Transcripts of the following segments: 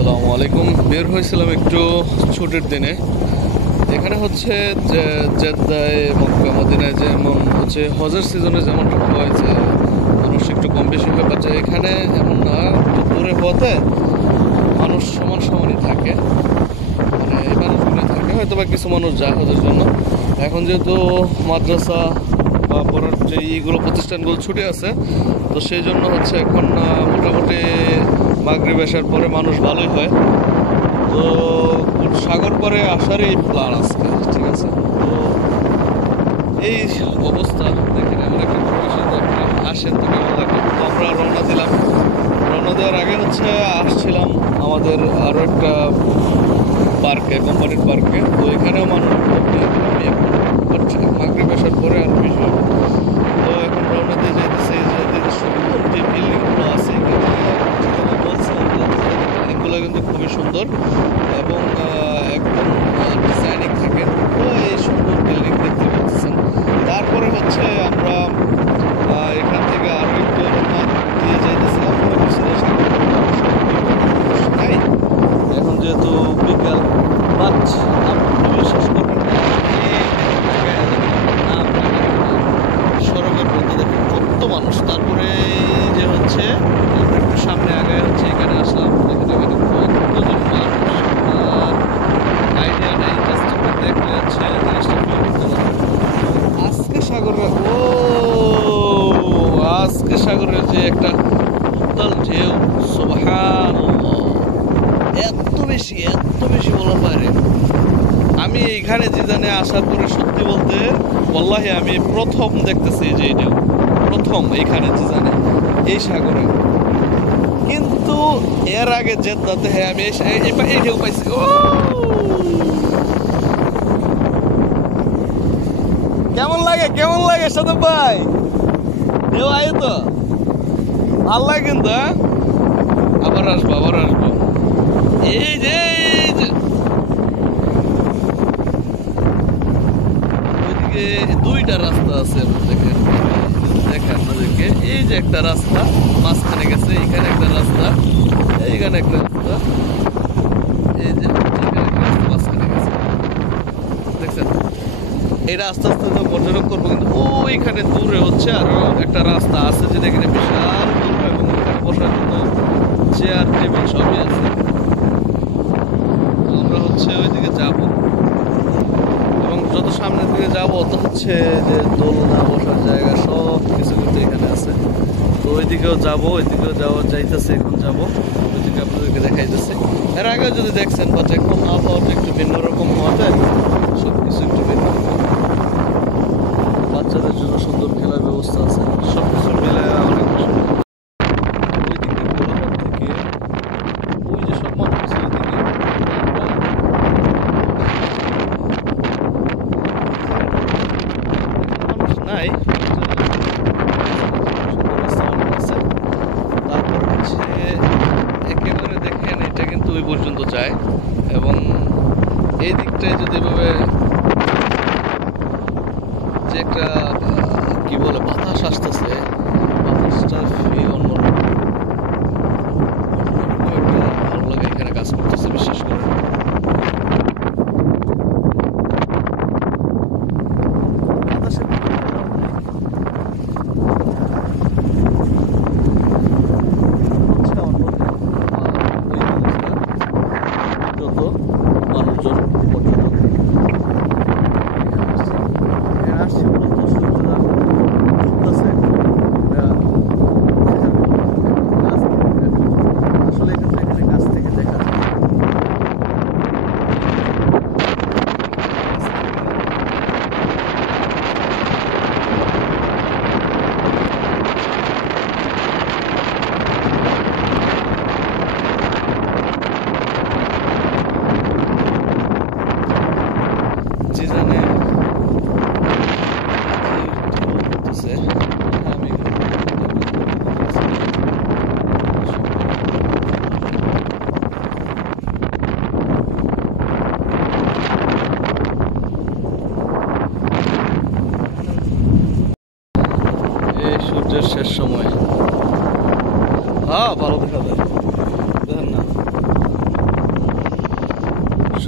আসসালামু আলাইকুম। বের হয়েছিলাম একটু ছুটির দিনে। এখানে হচ্ছে যে জেদ্দায় মক্কা মদিনায় যেমন হচ্ছে হজের সিজনে যেমন হয়েছে, মানুষ একটু কম বেশি হয়ে পাচ্ছে, এখানে এমন না। একটু দূরে হওয়াতে মানুষ সমান সমানই থাকে, মানে এই মানুষগুলোই থাকে। হয়তো বা কিছু মানুষ যায় হজের জন্য। এখন যেহেতু মাদ্রাসা বা পড়ার যে ইগুলো প্রতিষ্ঠানগুলো ছুটি আছে, তো সেই জন্য হচ্ছে এখন মোটামুটি মাগরিব আসার পরে মানুষ ভালোই হয়। তো সাগর পাড়ে আসারই প্ল্যান আজকে, ঠিক আছে। তো এই অবস্থা দেখেন, এমন একটা পরিবেশে আপনি আসেন তো কেমন লাগে। তো আমরা রওনা দিলাম। রওনা দেওয়ার আগে হচ্ছে আসছিলাম আমাদের আরও একটা পার্কে, কোম্পানির পার্কে। তো এখানেও মানুষ মাগরিব আসার পরে আরও বেশি হবে। তো এখন রওনা দিয়ে যাইতেছে। যে সুন্দর যে বিল্ডিংগুলো আছে এখানে, যেখানে বলছিলাম যে বিল্ডিংগুলো কিন্তু খুবই সুন্দর এবং একদম ডিজাইনিং থাকে। তো এই সুন্দর বিল্ডিং দেখতে পাচ্ছেন। তারপরে হচ্ছে আমরা এখান থেকে আরও একটু রওনা দিয়ে যাইতেছিলাম তাই। এখন যেহেতু বিকাল, বাট আপনি বিশ্বাস করবেন না, সড়কের মধ্যে দেখেন কত মানুষ। তারপরে যে হচ্ছে আমরা একটু সামনে আগায় হচ্ছে এখানে আসলাম। দেখেন এখানে কতজন মানুষ, আর আইডিয়া নেই। জাস্ট আপনি দেখলে হচ্ছে জিনিসটা ফিল করতে পারবেন। আজকে সাগরের আজকে সাগরের যে একটা উত্তাল ঢেউ, সুবহানাল্লাহ, এত বেশি বলার বাইরে। আমি এখানে জিদানে আসার পরে সত্যি বলতে ওয়াল্লাহি আমি প্রথম দেখতেছি যে এটা প্রথম এইখানে জিদানে এই সাগরে। কিন্তু এর আগে জেদ্দাতে হ্যাঁ আমি এই ঢেউ পাইছি। ও কেমন লাগে সাথে ভাই, ঢেউ আয় তো ভাল লাগে কিন্তু। আবার আসবো এই যে ওইদিকে দুইটা রাস্তা আছে দেখেন আপনাদেরকে। এই যে একটা রাস্তা মাঝখানে গেছে, এখানে একটা রাস্তা, এইখানে একটা রাস্তা, এই যে মাঝখানে গেছে দেখছেন। এটা আস্তে আস্তে তো পর্যটক করবো, কিন্তু ওইখানে দূরে হচ্ছে আরো একটা রাস্তা আছে যেটা এখানে বিশাল দূর, এবং এখানে বসার জন্য চেয়ার টেবিল সবই আছে। তো আমরা হচ্ছে ওইদিকে যাবো, এবং যত সামনের দিকে যাবো তো হচ্ছে যে দোলনা বসার জায়গা সব কিছু কিন্তু এখানে আছে। তো ওইদিকেও যাইতেছে, এখন যাবো ওইদিকে আপনাদেরকে দেখাইতেছে। এর আগে যদি দেখছেন, বাট এখন আবহাওয়াটা একটু ভিন্ন রকম হওয়াতে সব কিছু একটু ভিন্ন। বাচ্চাদের জন্য সুন্দর খেলার ব্যবস্থা আছে, সব কিছু মিলে অনেক সুন্দর। ওই দিক থেকে গোলাঘাট থেকে ওই যে সব মানুষ আছে ওইদিকে মানুষ নাই। তারপর হচ্ছে একেবারে দেখেন এটা কিন্তু ওই পর্যন্ত যায়, এবং এই দিকটায় যদি এভাবে যে একটা কি বলে বাতাস আসতেছে, বাতাসটা ফিল অন্যরকম একটা ভালো লাগে এখানে কাজ করতেছে, বিশ্বাস করে। বাতাসের যত মানুষজন পর্যটক আসছে মূলত সূর্যটা উঠতেছে,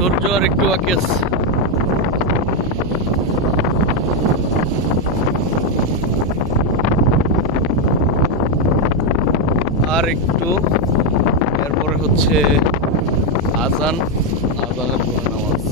সূর্য আর একটু বাকি আছে। আর একটু, এরপরে হচ্ছে আজান, আজানের পরে নামাজ।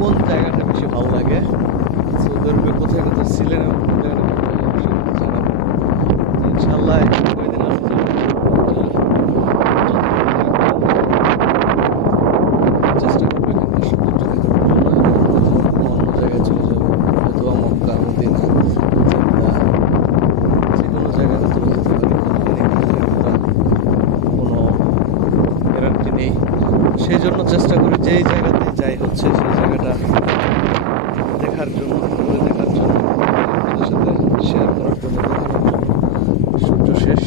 কোন জায়গাটা বেশি ভালো লাগে, সৌদি আরবে কোথায় কোথায় ছিলেন এবং কোন জায়গাটা জানাবেন। ইনশাল্লাহ কয়েকদিন আছে চেষ্টা করবে, কিন্তু অন্য জায়গায় চলে যাবো, হয়তো মক্কা, মদিনা, যে কোনো জায়গায় চলে যেতে পারি। কোনো গ্যারান্টি নেই, সেই জন্য চেষ্টা করি যেই জায়গাতে যাই হচ্ছে সেই জায়গাটা দেখার জন্য, দেখার জন্য, আপনাদের সাথে শেয়ার করার জন্য, দেখানোর জন্য। সূর্য শেষ,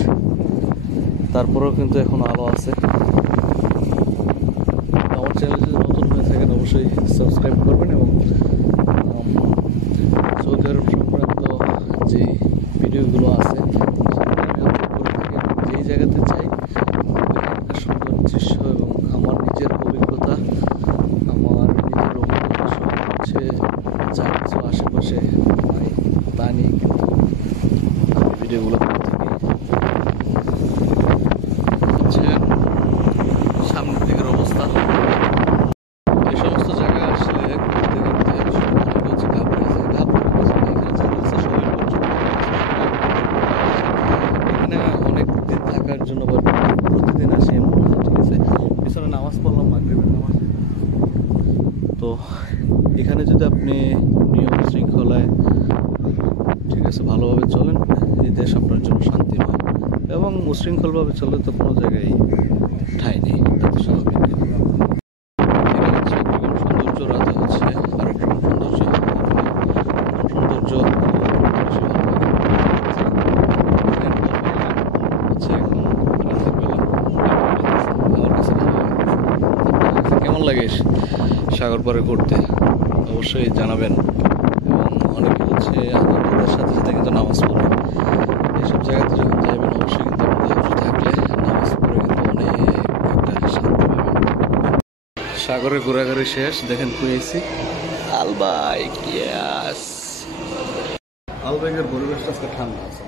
তারপরেও কিন্তু এখন আলো আছে। আমার চ্যানেল যদি নতুন হয়ে থাকেন অবশ্যই সাবস্ক্রাইব করবেন এবং সৌদি আরব সংক্রান্ত যে ভিডিওগুলো আছে যেই জায়গাতে যাই একটা সুন্দর দৃশ্য এবং আমার নিজের অভিজ্ঞতা, আমার নিজের অভিজ্ঞতা সব হচ্ছে যা কিছু আশেপাশে পাই তা নিয়ে কিন্তু আমি ভিডিওগুলো করে থাকি। হচ্ছে সামনের দিকের অবস্থা, এই সমস্ত জায়গায় আসলে ঘুরতে ঘুরতে অনেকে হচ্ছে ঘাবড়ে যায়, এখানে যারা আছে সবাই এখানে অনেক দিন থাকার জন্য বা প্রতিদিন আসি এমন না, ঠিক আছে। পিছনে নামাজ পড়লাম, মাগরিবের নামাজ। তো এখানে যদি আপনি নিয়ম শৃঙ্খলায় ঠিক আছে ভালোভাবে চলেন, এই দেশ আপনার জন্য শান্তিময়, এবং উশৃঙ্খলভাবে চললে তো কোনো জায়গায় ঠাঁই নেই, এটা তো স্বাভাবিক। এখানে হচ্ছে একরকম সৌন্দর্য, রাতে হচ্ছে আরেক রকম সৌন্দর্য। সৌন্দর্য বেশি ভালো লাগে হচ্ছে এখন রাতের বেলা আমার কাছে ভালো লাগে। কেমন লাগে সাগর পাড়ে ঘুরতে অবশ্যই জানাবেন। এবং অনেকে হচ্ছে আনন্দের সাথে সাথে কিন্তু নামাজ পড়ে। এইসব জায়গাতে যখন যাবেন অবশ্যই কিন্তু আপনাদের থাকলে নামাজ পড়ে কিন্তু অনেক একটা শান্তি পাবেন। সাগরে ঘোরাঘুরি শেষ, দেখেন পেয়েছি আলবাইক। ইয়াস, আলবাইকের পরিবেশটা আজকে ঠান্ডা আছে,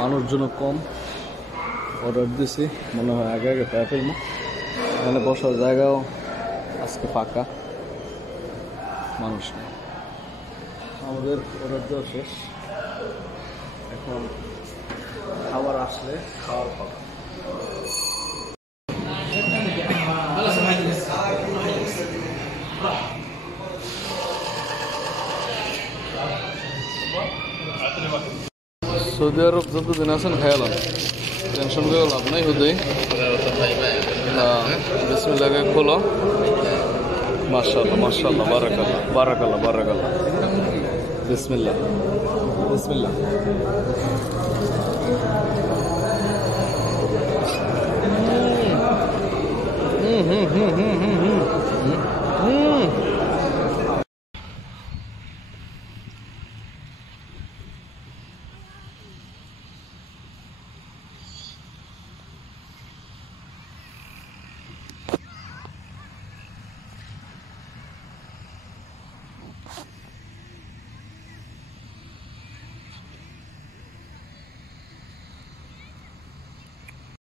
মানুষজন কম। অর্ডার দিছি, মনে হয় আগে আগে পেয়ে ফেলবো। এখানে বসার জায়গাও আজকে ফাঁকা, মানুষ নেই। আমাদের অর্ডার দেওয়া শেষ, এখন খাবার আসলে খাওয়ার পাবা। সৌদি আরব যতদিন আছেন খেয়ালাম, টেনশন করে লাভ নাই। হুদেই বিসমিল্লাহ খোলো। মাশাআল্লাহ মাশাআল্লাহ, বারাকাল্লাহ বারাকাল্লাহ বারাকাল্লাহ। বিসমিল্লাহ বিসমিল্লাহ। হুম হুম হুম হুম